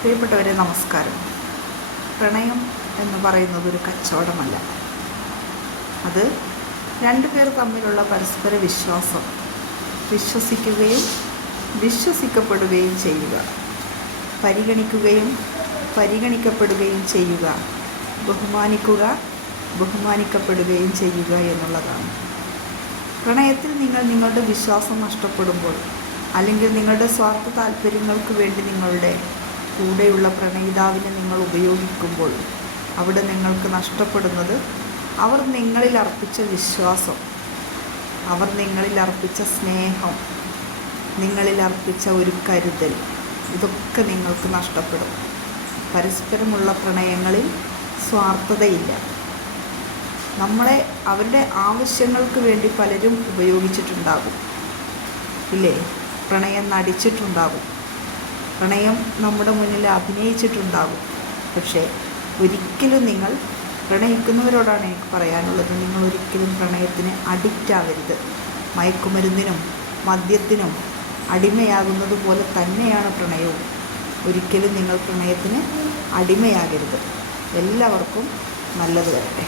പ്രിയപ്പെട്ടവരെ, നമസ്കാരം. പ്രണയം എന്ന് പറയുന്നത് ഒരു കച്ചവടമല്ല. അത് രണ്ടുപേർ തമ്മിലുള്ള പരസ്പര വിശ്വാസം, വിശ്വസിക്കുകയും വിശ്വസിക്കപ്പെടുകയും ചെയ്യുക, പരിഗണിക്കുകയും പരിഗണിക്കപ്പെടുകയും ചെയ്യുക, ബഹുമാനിക്കുക ബഹുമാനിക്കപ്പെടുകയും ചെയ്യുക എന്നുള്ളതാണ്. പ്രണയത്തിൽ നിങ്ങൾ നിങ്ങളുടെ വിശ്വാസം നഷ്ടപ്പെടുമ്പോൾ, അല്ലെങ്കിൽ നിങ്ങളുടെ സ്വാർത്ഥ താല്പര്യങ്ങൾക്ക് വേണ്ടി നിങ്ങളുടെ കൂടെയുള്ള പ്രണയിതാവിനെ നിങ്ങൾ ഉപയോഗിക്കുമ്പോൾ, അവിടെ നിങ്ങൾക്ക് നഷ്ടപ്പെടുന്നത് അവർ നിങ്ങളിൽ അർപ്പിച്ച വിശ്വാസം, അവർ നിങ്ങളിൽ അർപ്പിച്ച സ്നേഹം, നിങ്ങളിൽ അർപ്പിച്ച ഒരു കരുതൽ, ഇതൊക്കെ നിങ്ങൾക്ക് നഷ്ടപ്പെടും. പരസ്പരമുള്ള പ്രണയങ്ങളിൽ സ്വാർത്ഥതയില്ല. നമ്മളെ അവരുടെ ആവശ്യങ്ങൾക്ക് വേണ്ടി പലരും ഉപയോഗിച്ചിട്ടുണ്ടാകും, ഇല്ലേ? പ്രണയം നടിച്ചിട്ടുണ്ടാകും, പ്രണയം നമ്മുടെ മുന്നിൽ അഭിനയിച്ചിട്ടുണ്ടാകും. പക്ഷേ ഒരിക്കലും നിങ്ങൾ പ്രണയിക്കുന്നവരോടാണ് എനിക്ക് പറയാനുള്ളത്, നിങ്ങൾ ഒരിക്കലും പ്രണയത്തിന് അഡിക്റ്റ് ആകരുത്. മയക്കുമരുന്നിനും മദ്യത്തിനും അടിമയാകുന്നത് പോലെ തന്നെയാണ് പ്രണയവും. ഒരിക്കലും നിങ്ങൾ പ്രണയത്തിന് അടിമയാകരുത്. എല്ലാവർക്കും നല്ലത് വരട്ടെ.